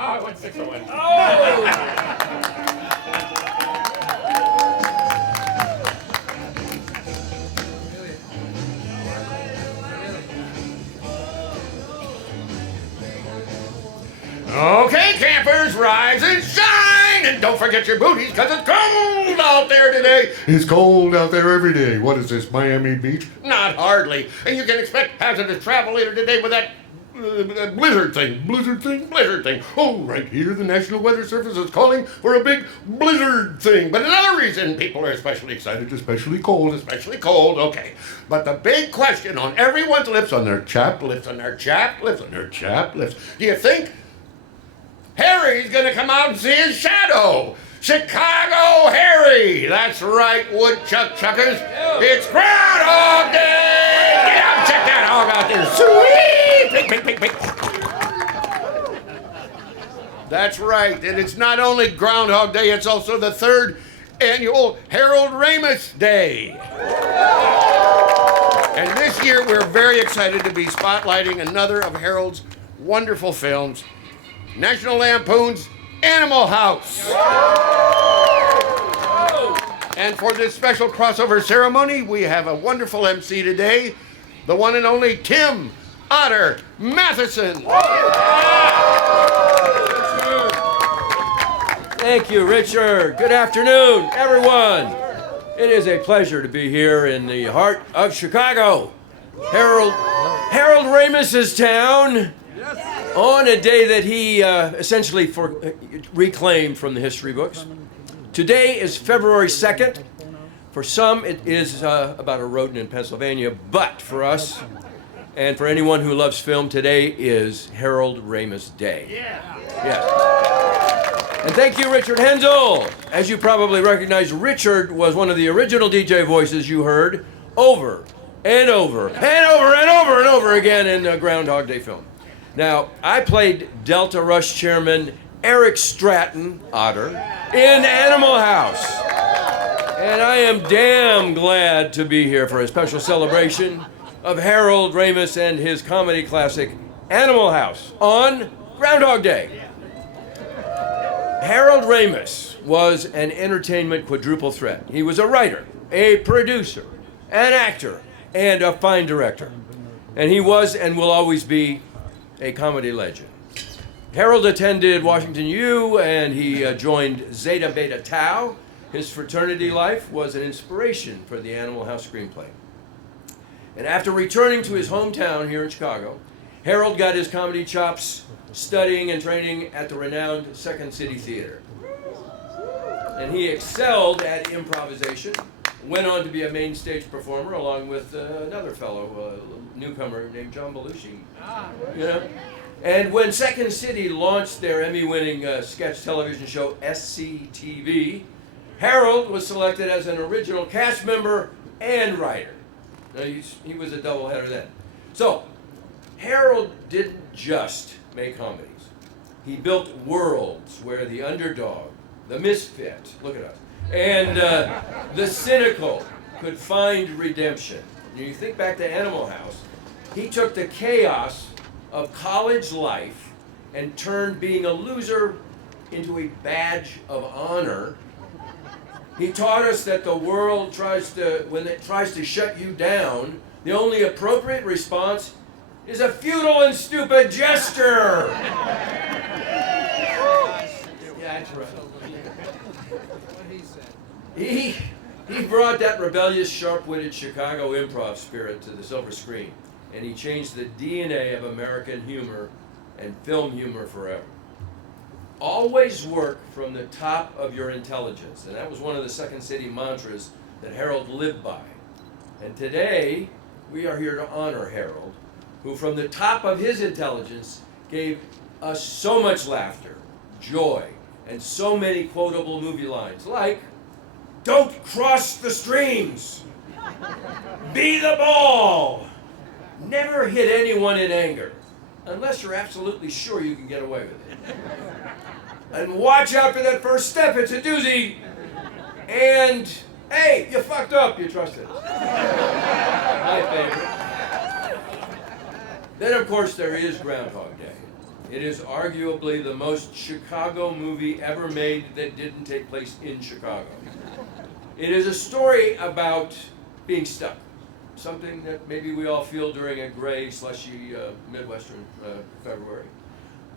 I went 601. Okay, campers, rise and shine! And don't forget your booties, because it's cold out there today. It's cold out there every day. What is this, Miami Beach? Not hardly. And you can expect hazardous travel later today with that blizzard thing. Oh, right here, the National Weather Service is calling for a big blizzard thing. But another reason people are especially excited, especially cold, okay. But the big question on everyone's lips, on their chapped lips, do you think Harry's gonna come out and see his shadow? Chicago Harry! That's right, woodchuck chuckers. It's Groundhog Day! Get out and check that hog out there. Sweet! Pick. That's right, and it's not only Groundhog Day, it's also the third annual Harold Ramis Day. And this year we're very excited to be spotlighting another of Harold's wonderful films, National Lampoon's Animal House. And for this special crossover ceremony, we have a wonderful MC today, the one and only Tim Otter Matheson. Thank you, Richard. Good afternoon, everyone. It is a pleasure to be here in the heart of Chicago, Harold Ramis' town, on a day that he essentially reclaimed from the history books. Today is February 2nd. For some, it is about a rodent in Pennsylvania, but for us, and for anyone who loves film, today is Harold Ramis Day. Yes. And thank you, Richard Hensel. As you probably recognize, Richard was one of the original DJ voices you heard over and over again in the Groundhog Day film. Now, I played Delta Rush Chairman Eric Stratton, Otter, in Animal House. And I am damn glad to be here for a special celebration of Harold Ramis and his comedy classic, Animal House, on Groundhog Day. Harold Ramis was an entertainment quadruple threat. He was a writer, a producer, an actor, and a fine director. And he was and will always be a comedy legend. Harold attended Washington U and he joined Zeta Beta Tau. His fraternity life was an inspiration for the Animal House screenplay. And after returning to his hometown here in Chicago, Harold got his comedy chops studying and training at the renowned Second City Theater. And he excelled at improvisation, went on to be a main stage performer along with another fellow, newcomer named John Belushi. You know? And when Second City launched their Emmy-winning sketch television show SCTV, Harold was selected as an original cast member and writer. Now, he was a doubleheader then. So, Harold didn't just make comedies. He built worlds where the underdog, the misfit, look at us, and the cynical could find redemption. When you think back to Animal House, he took the chaos of college life and turned being a loser into a badge of honor. He taught us that the world when it tries to shut you down, the only appropriate response is a futile and stupid gesture. Yeah, that's right. He brought that rebellious, sharp-witted Chicago improv spirit to the silver screen, and he changed the DNA of American humor and film humor forever. Always work from the top of your intelligence, and that was one of the Second City mantras that Harold lived by. And today, we are here to honor Harold, who from the top of his intelligence gave us so much laughter, joy, and so many quotable movie lines, like, "Don't cross the streams," "Be the ball," "Never hit anyone in anger, unless you're absolutely sure you can get away with it," and "Watch out for that first step, it's a doozy," and "Hey, you fucked up, you trusted us." My favorite. Then, of course, there is Groundhog Day. It is arguably the most Chicago movie ever made that didn't take place in Chicago. It is a story about being stuck, something that maybe we all feel during a gray, slushy Midwestern February.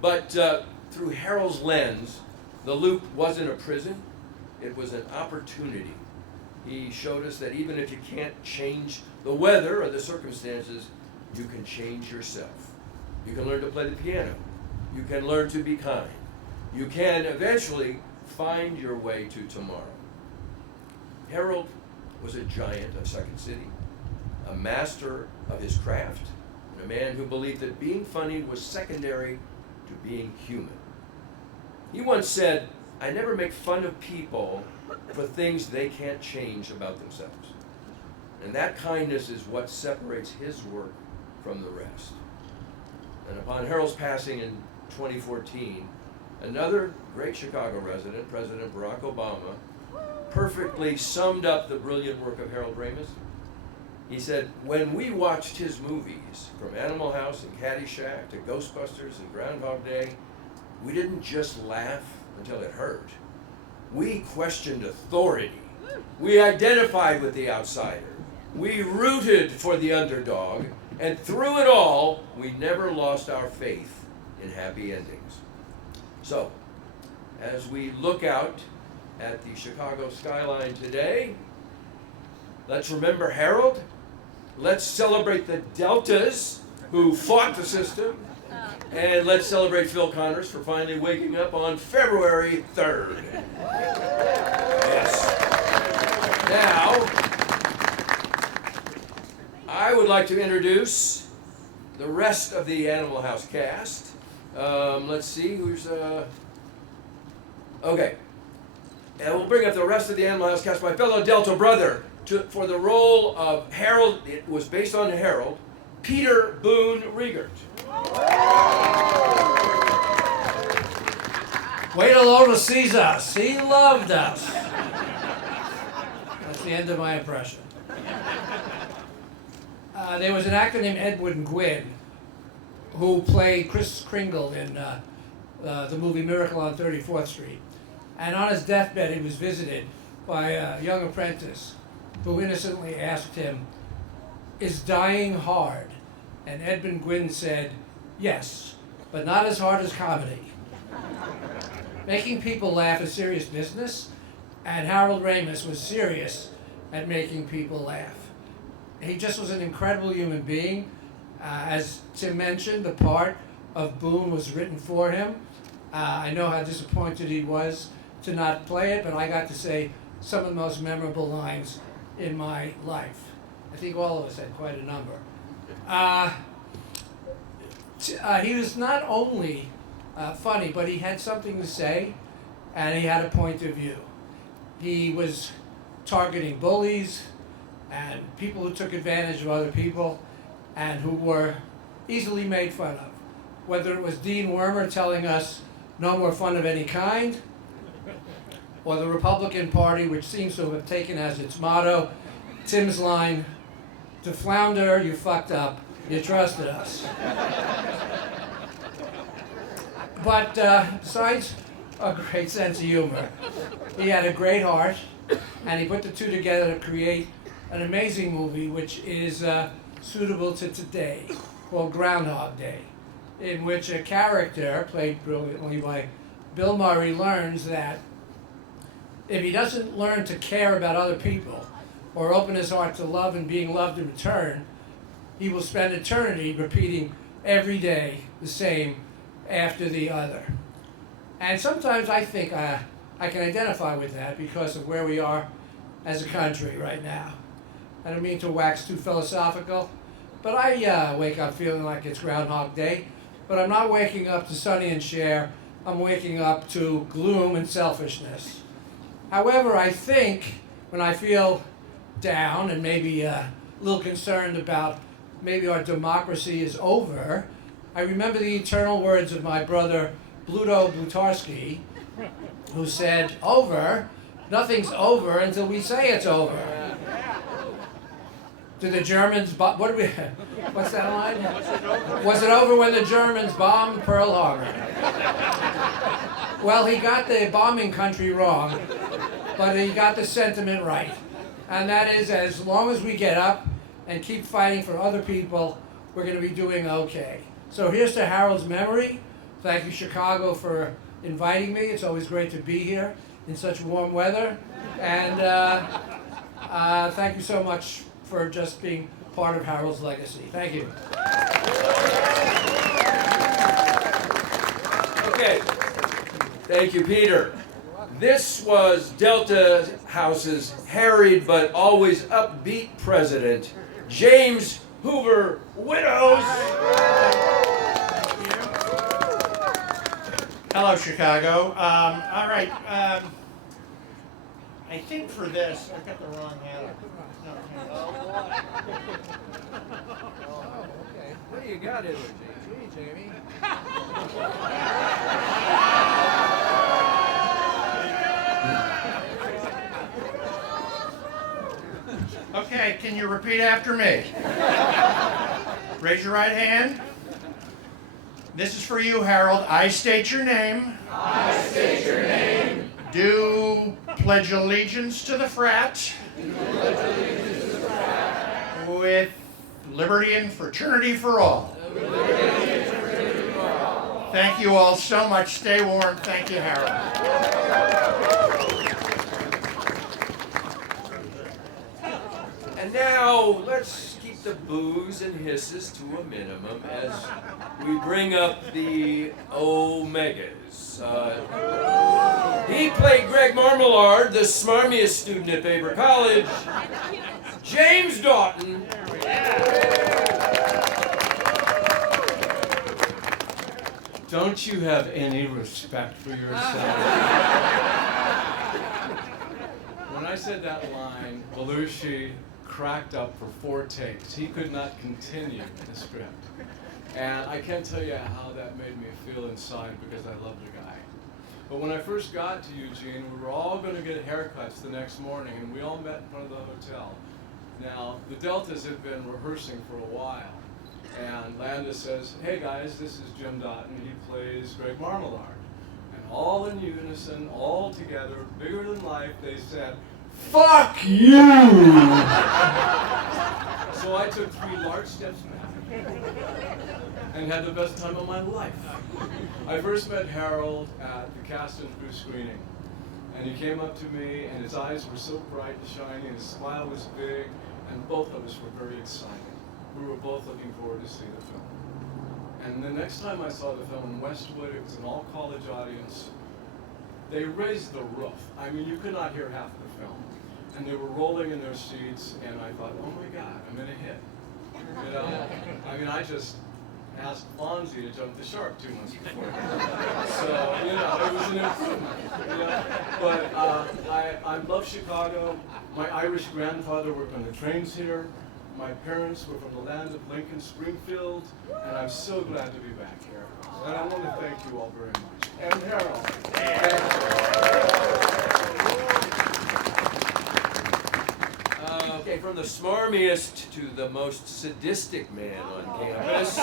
But through Harold's lens, the loop wasn't a prison, it was an opportunity. He showed us that even if you can't change the weather or the circumstances, you can change yourself. You can learn to play the piano. You can learn to be kind. You can eventually find your way to tomorrow. Harold was a giant of Second City, a master of his craft, and a man who believed that being funny was secondary to being human. He once said, "I never make fun of people for things they can't change about themselves." And that kindness is what separates his work from the rest. And upon Harold's passing in 2014, another great Chicago resident, President Barack Obama, perfectly summed up the brilliant work of Harold Ramis. He said, "When we watched his movies, from Animal House and Caddyshack to Ghostbusters and Groundhog Day, we didn't just laugh until it hurt. We questioned authority. We identified with the outsider. We rooted for the underdog. And through it all, we never lost our faith in happy endings." So, as we look out at the Chicago skyline today, let's remember Harold. Let's celebrate the Deltas who fought the system. And let's celebrate Phil Connors for finally waking up on February 3rd. Yes. Now, I would like to introduce the rest of the Animal House cast. Let's see who's, okay. And we'll bring up the rest of the Animal House cast. My fellow Delta brother, for the role of Harold, it was based on Harold, Peter Boone Riegert. Wait till Otter sees us. He loved us. That's the end of my impression. There was an actor named Edwin Gwynn who played Kris Kringle in the movie Miracle on 34th Street. And on his deathbed, he was visited by a young apprentice who innocently asked him, "Is dying hard?" And Edwin Gwynn said, "Yes, but not as hard as comedy." Making people laugh is serious business, and Harold Ramis was serious at making people laugh. He just was an incredible human being. As Tim mentioned, the part of Boone was written for him. I know how disappointed he was to not play it, but I got to say some of the most memorable lines in my life. I think all of us had quite a number. He was not only funny, but he had something to say, and he had a point of view. He was targeting bullies and people who took advantage of other people and who were easily made fun of. Whether it was Dean Wormer telling us no more fun of any kind, or the Republican Party, which seems to have taken as its motto Tim's line, "To flounder, you fucked up, you trusted us." But besides a great sense of humor, he had a great heart, and he put the two together to create an amazing movie which is suitable to today, called Groundhog Day, in which a character, played brilliantly by Bill Murray, learns that if he doesn't learn to care about other people or open his heart to love and being loved in return, he will spend eternity repeating every day the same after the other. And sometimes I think I can identify with that because of where we are as a country right now. I don't mean to wax too philosophical, but I wake up feeling like it's Groundhog Day. But I'm not waking up to Sonny and Cher. I'm waking up to gloom and selfishness. However, I think when I feel down and maybe a little concerned about maybe our democracy is over, I remember the eternal words of my brother Bluto Blutarski, who said, "Over? Nothing's over until we say it's over." Do the Germans, what do we, What's that line? Was it over when the Germans bombed Pearl Harbor? Well, he got the bombing country wrong, but he got the sentiment right. And that is, as long as we get up and keep fighting for other people, we're going to be doing okay. So here's to Harold's memory. Thank you, Chicago, for inviting me. It's always great to be here in such warm weather. And thank you so much for just being part of Harold's legacy. Thank you. Okay. Thank you, Peter. This was Delta House's harried but always upbeat president, James Hoover Widdoes. Hello, Chicago. All right. I think for this, I've got the wrong hat on. Okay. What do you got in there, Gee, Jamie. Okay, can you repeat after me? Raise your right hand. This is for you, Harold. I state your name. I state your name. Do pledge allegiance to the frat. With liberty and fraternity for all. Thank you all so much. Stay warm. Thank you, Harold. And now let's keep the boos and hisses to a minimum as we bring up the Omegas. He played Greg Marmalard, the smarmiest student at Faber College, James Daughton. Don't you have any respect for yourself? When I said that line, Belushi cracked up for 4 takes. He could not continue the script. And I can't tell you how that made me feel inside because I love the guy. But when I first got to Eugene, we were all going to get haircuts the next morning, and we all met in front of the hotel. Now, the Deltas had been rehearsing for a while. And Landis says, hey guys, this is Jim Daughton. He plays Greg Marmalard. And all in unison, all together, bigger than life, they said, fuck you! So I took 3 large steps back and had the best time of my life. I first met Harold at the cast and crew screening. And he came up to me, and his eyes were so bright and shiny, and his smile was big, and both of us were very excited. We were both looking forward to see the film. And the next time I saw the film in Westwood, it was an all-college audience. They raised the roof. I mean, you could not hear half of the film. And they were rolling in their seats, and I thought, oh my God, I'm in a hit. You know? I mean, I just asked Fonzie to jump the shark 2 months before. So, you know, it was an improvement. You know? But I love Chicago. My Irish grandfather worked on the trains here. My parents were from the land of Lincoln, Springfield, and I'm so glad to be back here. And I want to thank you all very much. And Harold. Okay, from the smarmiest to the most sadistic man on campus,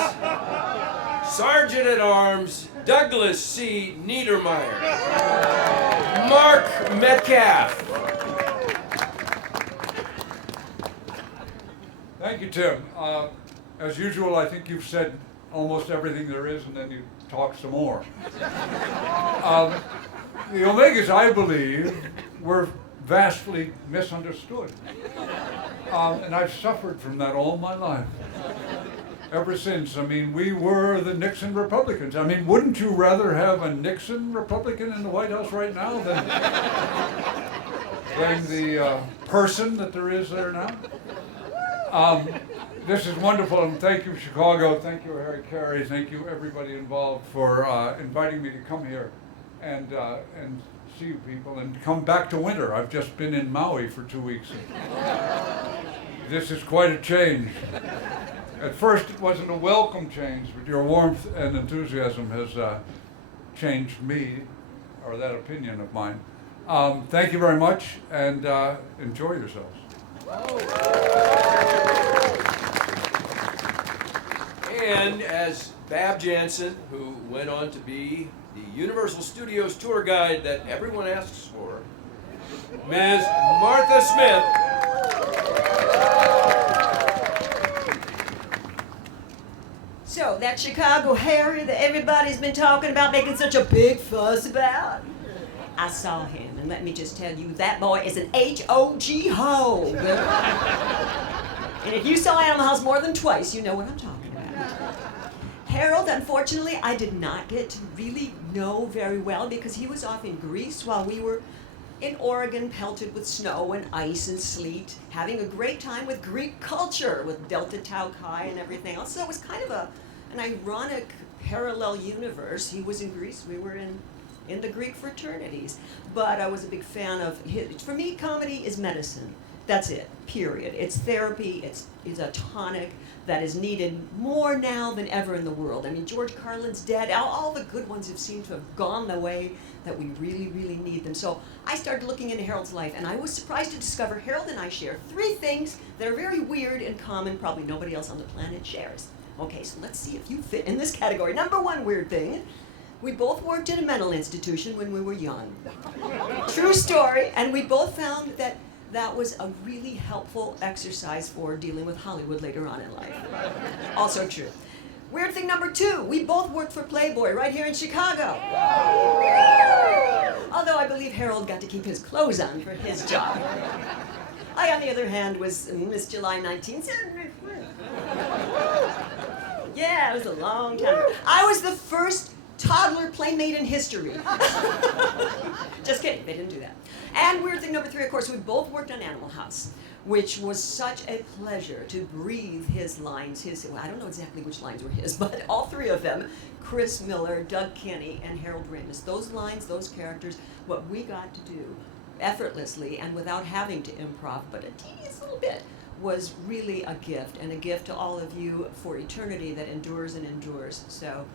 Sergeant at Arms Douglas C. Niedermeyer, Mark Metcalf. Thank you, Tim. As usual, I think you've said almost everything there is, and then you talk some more. The Omegas, I believe, were vastly misunderstood. And I've suffered from that all my life. Ever since. I mean, we were the Nixon Republicans. I mean, wouldn't you rather have a Nixon Republican in the White House right now than the person that there is there now? This is wonderful, and thank you, Chicago. Thank you, Harry Caray. Thank you, everybody involved, for inviting me to come here and see you people and come back to winter. I've just been in Maui for 2 weeks. This is quite a change. At first, it wasn't a welcome change, but your warmth and enthusiasm has changed me, or that opinion of mine. Thank you very much, and enjoy yourselves. And as Bab Jansen, who went on to be the Universal Studios tour guide that everyone asks for, Ms. Martha Smith. So, that Chicago Harry that everybody's been talking about, making such a big fuss about, I saw him, and let me just tell you, that boy is an H-O-G hog. And if you saw Animal House more than twice, you know what I'm talking about. Harold, unfortunately, I did not get to really know very well because he was off in Greece while we were in Oregon, pelted with snow and ice and sleet, having a great time with Greek culture, with Delta Tau Chi and everything else. So it was kind of an ironic parallel universe. He was in Greece, we were in the Greek fraternities. But I was a big fan of his. For me, comedy is medicine. That's it, period. It's therapy, it's a tonic that is needed more now than ever in the world. I mean, George Carlin's dead. All the good ones have seemed to have gone the way that we really, really need them. So I started looking into Harold's life, and I was surprised to discover Harold and I share 3 things that are very weird and common, probably nobody else on the planet shares. Okay, so let's see if you fit in this category. Number 1 weird thing, we both worked in a mental institution when we were young. True story, and we both found that was a really helpful exercise for dealing with Hollywood later on in life. Also true. Weird thing number 2, we both worked for Playboy right here in Chicago. Although I believe Harold got to keep his clothes on for his job. I, on the other hand, was Miss July 1973. Yeah, it was a long time ago. I was the first toddler playmate in history. Just kidding, they didn't do that. And weird thing number 3, of course, we both worked on Animal House, which was such a pleasure to breathe his lines, I don't know exactly which lines were his, but all 3 of them, Chris Miller, Doug Kenny, and Harold Ramis. Those lines, those characters, what we got to do effortlessly and without having to improv, but a tedious little bit, was really a gift, and a gift to all of you for eternity that endures and endures. So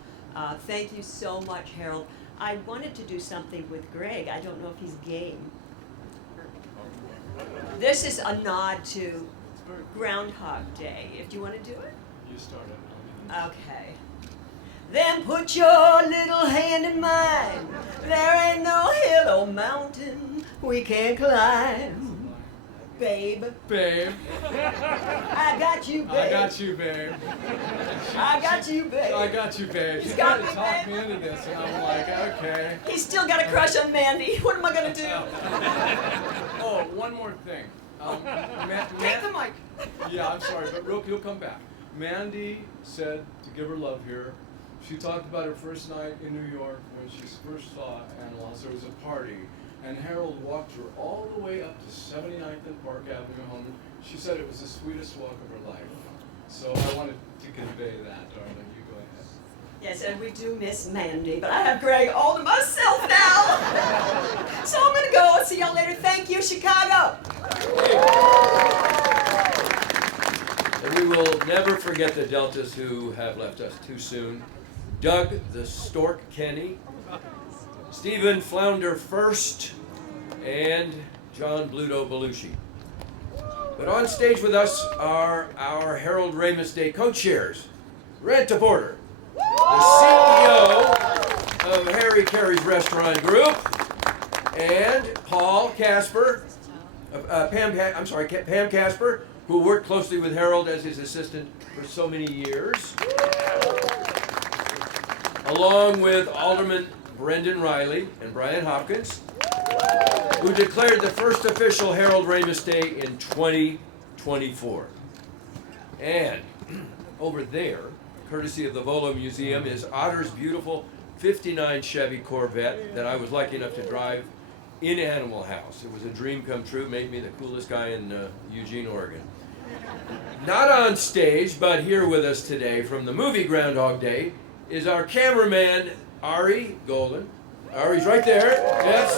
thank you so much, Harold. I wanted to do something with Greg. I don't know if he's game. This is a nod to Groundhog Day. If you want to do it? You started. Okay. Then put your little hand in mine. There ain't no hill or mountain we can't climb. Babe. Babe. I got you, babe. I got you, babe. I got you, babe. I got you, babe. He's She's got trying to me, talk babe. me into this, and I'm like, okay. He's still got a crush on Mandy. What am I gonna do? Oh, one more thing. Take the mic. Yeah, I'm sorry, but you'll come back. Mandy said to give her love here. She talked about her first night in New York when she first saw Animal House. There was a party, and Harold walked her all the way up to 79th and Park Avenue home. She said it was the sweetest walk of her life. So I wanted to convey that, darling. You go ahead. Yes, and we do miss Mandy, but I have Greg all to myself now. So I'm gonna go. See y'all later. Thank you, Chicago. And we will never forget the Deltas who have left us too soon. Doug the Stork Kenny, Stephen Flounder First, and John Bluto Belushi. But on stage with us are our Harold Ramis Day co-chairs, Renta Porter, the CEO of Harry Caray's Restaurant Group, and Paul Casper, Pam Casper, who worked closely with Harold as his assistant for so many years, along with Alderman Brendan Riley and Brian Hopkins, who declared the first official Harold Ramis Day in 2024. And over there, courtesy of the Volo Museum, is Otter's beautiful 59 Chevy Corvette that I was lucky enough to drive in Animal House. It was a dream come true, made me the coolest guy in Eugene, Oregon. Not on stage, but here with us today from the movie Groundhog Day is our cameraman, Ari Golden. Ari's right there, yes,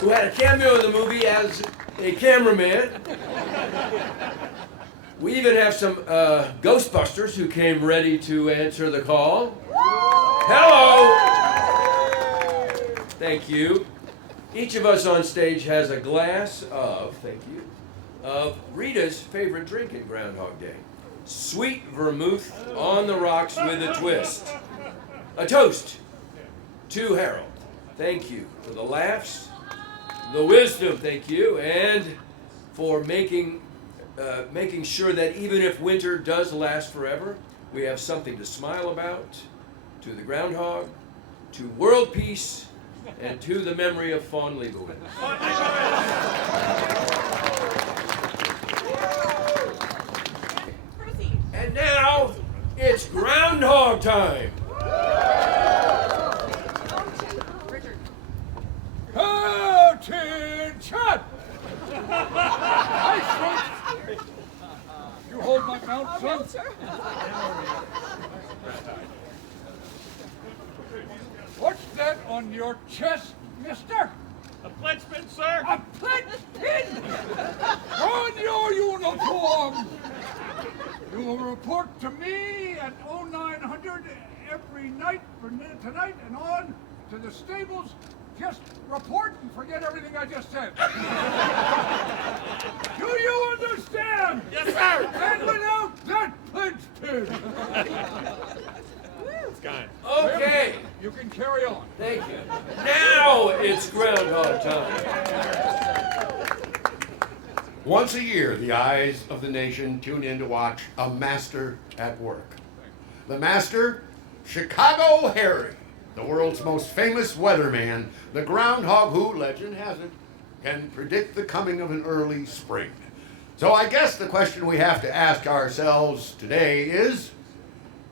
who had a cameo in the movie as a cameraman. We even have some Ghostbusters who came ready to answer the call. Hello! Thank you. Each of us on stage has a glass of, thank you, of Rita's favorite drink in Groundhog Day. sweet vermouth on the rocks with a twist. A toast to Harold. Thank you for the laughs, the wisdom, thank you, and for making sure that even if winter does last forever, we have something to smile about. To the groundhog, to world peace, and to the memory of Fawn Leibowitz. And now, it's Groundhog time. Attention! You hold my mount, son? What's that on your chest, mister? A pledge pin, sir. A pledge pin! On your uniform! You will report to me at 0900 every night from tonight and on to the stables. Just report and forget everything I just said. Do you understand? Yes, sir. And without that pledge pin. It's gone. Okay, You can carry on. thank you. Now it's Groundhog time. Once a year, the eyes of the nation tune in to watch a master at work. The master, Chicago Harry, the world's most famous weatherman, the groundhog who, legend has it, can predict the coming of an early spring. So I guess the question we have to ask ourselves today is,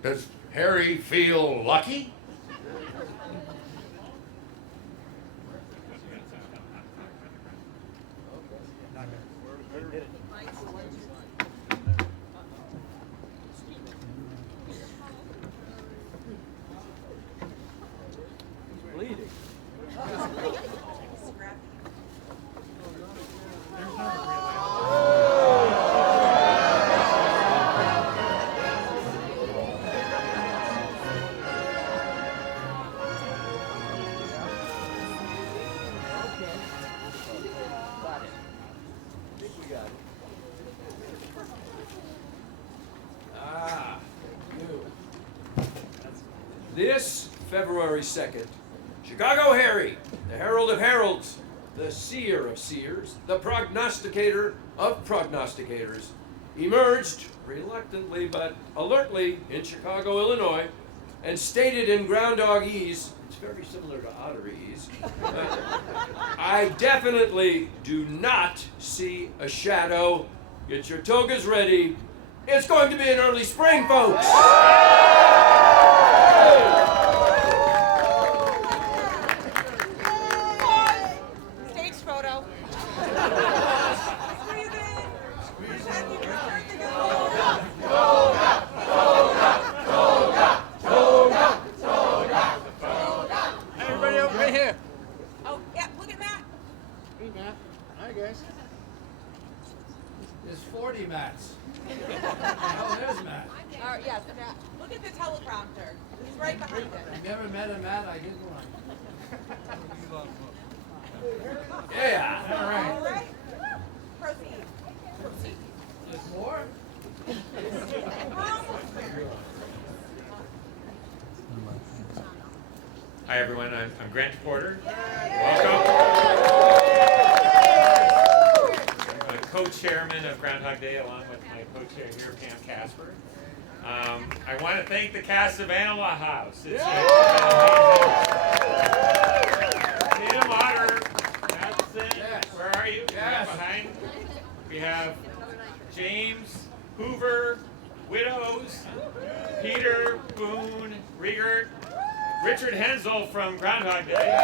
does Harry feel lucky? Bleeding. This February 2nd, Chicago Harry, the herald of heralds, the seer of seers, the prognosticator of prognosticators, emerged reluctantly but alertly in Chicago, Illinois, and stated in Groundhogese, it's very similar to Otterese, I definitely do not see a shadow. Get your togas ready. It's going to be an early spring, folks. Stage photo. Everybody over right here. Oh, yeah, look at Matt. Hey, Matt. Hi, guys. There's 40 mats. Oh, there's Matt. All right, yes, Matt. Look at the teleprompter. He's right behind it. I've never met a Matt I didn't like. Yeah. All right. All right. Proceed. There's more? Hi, everyone. I'm Grant Porter. Welcome. I'm a co-chairman of Groundhog Day, along with my co-chair here, Pam Casper. I want to thank the cast of Animal House. It's Tim, Otter, Matheson, where are you? Yes. Behind. We have James, Hoover, Widdoes, Peter, Boone, Riegert, Richard Hensel from Groundhog Day.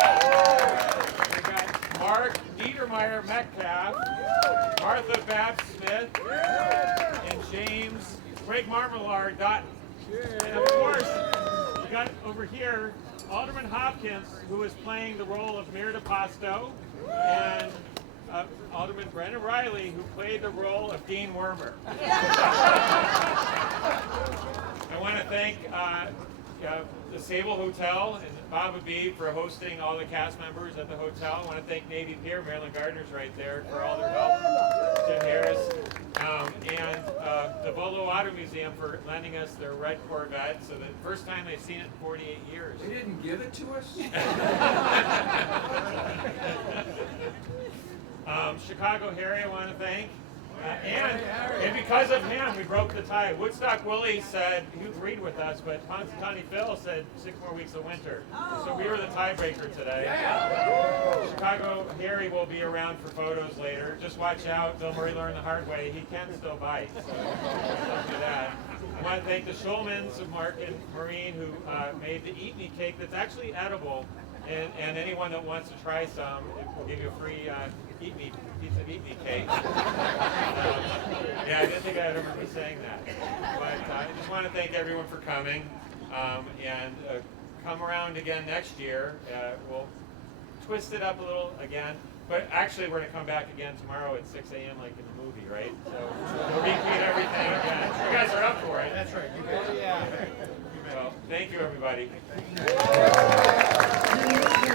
We got Mark Niedermeyer Metcalf, Martha Babs Smith, and James Greg Marmalard Daughton. And of course, we got over here Alderman Hopkins, who is playing the role of Mayor DePasto, and Alderman Brendan Riley, who played the role of Dean Wormer. I want to thank the Sable Hotel and Bob Abib for hosting all the cast members at the hotel. I want to thank Navy Pier, Marilyn Gardner's right there, for all their help. Jim Harris. And the Bolo Otter Museum for lending us their red Corvette. So the first time they've seen it in 48 years. They didn't give it to us? Chicago Harry, I want to thank. And because of him, we broke the tie. Woodstock Willie said he agreed with us, but Punxsutawney Phil said 6 more weeks of winter. So we were the tiebreaker today. Chicago Harry will be around for photos later. Just watch out. Bill Murray learned the hard way. He can still bite. So don't do that. I want to thank the Schulmans of Mark and Maureen who made the Eat Me cake that's actually edible. And anyone that wants to try some, we'll give you a free piece of Eat Me cake. Yeah, I didn't think I'd ever be saying that. But I just want to thank everyone for coming. And come around again next year. We'll twist it up a little again. But actually, we're going to come back again tomorrow at 6 a.m. like in the movie, right? So we'll repeat everything again. You guys are up for it. That's right. You guys. Yeah. Well, thank you, everybody. Thank you.